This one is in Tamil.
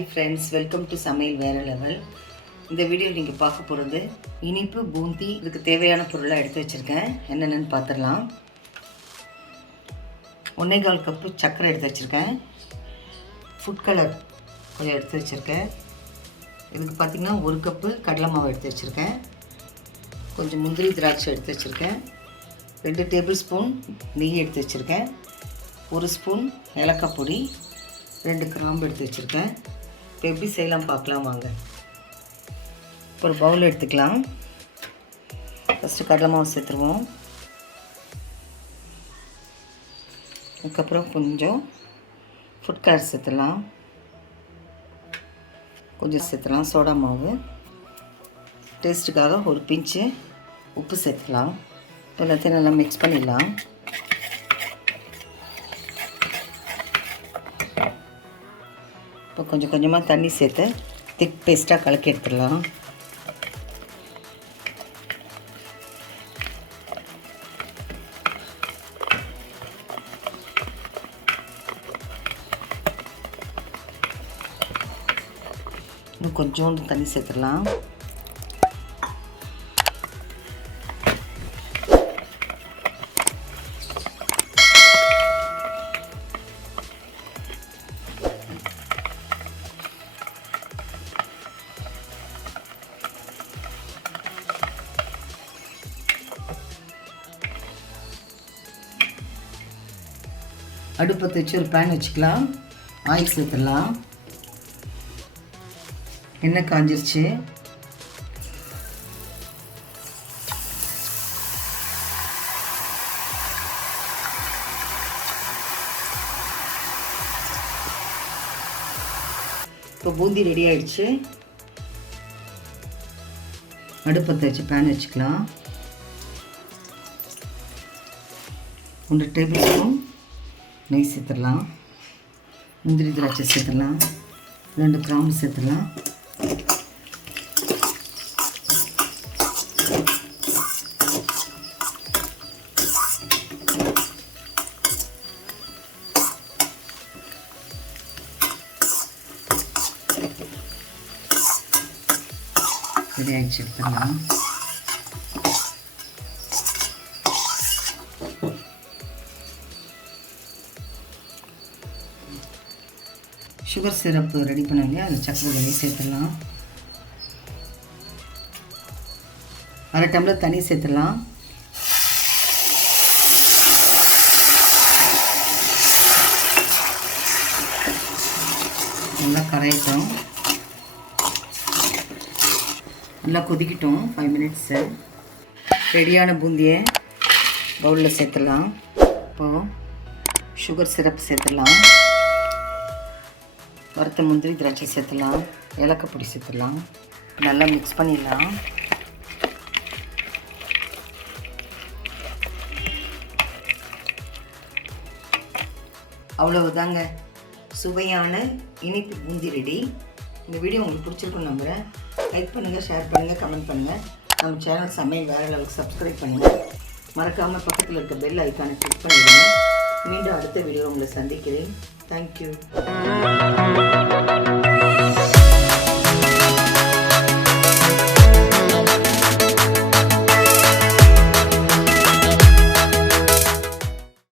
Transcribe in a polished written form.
ஹாய் ஃப்ரெண்ட்ஸ், வெல்கம் டு சமையல் வேற லெவல். இந்த வீடியோ நீங்கள் பார்க்க போகிறது இனிப்பு பூந்தி. இதுக்கு தேவையான பொருளாக எடுத்து வச்சுருக்கேன். என்னென்னு பார்த்துடலாம். 1.25 கப்பு சர்க்கரை எடுத்து வச்சுருக்கேன். ஃபுட் கலர் கொஞ்சம் எடுத்து வச்சுருக்கேன். இதுக்கு பார்த்திங்கன்னா 1 கப்பு கடலை மாவு எடுத்து வச்சுருக்கேன். கொஞ்சம் முந்திரி திராட்சை எடுத்து வச்சுருக்கேன். 2 டேபிள் ஸ்பூன் நெய் எடுத்து வச்சுருக்கேன். 1 ஸ்பூன் ஏலக்காய் பொடி, 2 கிராம்பு எடுத்து வச்சுருக்கேன். இப்போ எப்படி செய்யலாம் பார்க்கலாம் வாங்க. ஒரு பவுல் எடுத்துக்கலாம். ஃபஸ்ட்டு கடலை மாவு சேர்த்துருவோம். அதுக்கப்புறம் கொஞ்சம் ஃபுட் கலர் சேர்த்துடலாம். கொஞ்சம் சேர்த்துலாம் சோடா மாவு. டேஸ்ட்டுக்காக ஒரு பிஞ்சு உப்பு சேர்த்துக்கலாம். இப்போ எல்லாத்தையும் நல்லா மிக்ஸ் பண்ணிடலாம். இப்போ கொஞ்சம் கொஞ்சமாக தண்ணி சேர்த்து திக் பேஸ்ட்டாக கலக்கி எடுத்துடலாம். இன்னும் கொஞ்சோண்டு தண்ணி சேர்த்துடலாம். அடுப்பத்தை வச்சு ஒரு பேன் வச்சுக்கலாம். ஆயில் சேர்த்துடலாம். எண்ணெய் காஞ்சிருச்சு. இப்போ பூந்தி ரெடி ஆயிடுச்சு. அடுப்பத்தை வச்சு பேன் வச்சுக்கலாம். 1 டேபிள் ஸ்பூன் நெய் சேர்த்துடலாம். முந்திரி திராட்சை சேர்த்துடலாம். 2 கிராம்பு சேர்த்துடலாம். ரெடி ஆகிடுச்சு, எடுத்துடலாம். சுகர் சிரப்பு ரெடி பண்ணாங்க. அதில் சர்க்கரை விலையை சேர்த்துடலாம். 1/2 டம்ளர் தண்ணி சேர்த்துடலாம். நல்லா கரையட்டும். நல்லா கொதிக்கட்டும் 5 மினிட்ஸு. ரெடியான பூந்தியை பவுலில் சேர்த்துடலாம். இப்போது சுகர் சிரப் சேர்த்துடலாம். வறுத்த முந்திரி திராட்சை சேர்த்துலாம். ஏலக்காய் பொடி சேர்த்துடலாம். நல்லா மிக்ஸ் பண்ணிடலாம். அவ்வளவுதாங்க, சுவையான இனிப்பு பூந்தி ரெடி. இந்த வீடியோ உங்களுக்கு பிடிச்சிருக்குன்னு நம்புகிறேன். லைக் பண்ணுங்கள், ஷேர் பண்ணுங்கள், கமெண்ட் பண்ணுங்கள். நம்ம சேனல் சமையல் வேறு லெவலுக்கு சப்ஸ்கிரைப் பண்ணுங்கள். மறக்காமல் பக்கத்தில் இருக்க பெல் ஐக்கானை கிளிக் பண்ணிடுங்க. மீண்டும் அடுத்த வீடியோ உங்களை சந்திக்கிறேன். Thank you.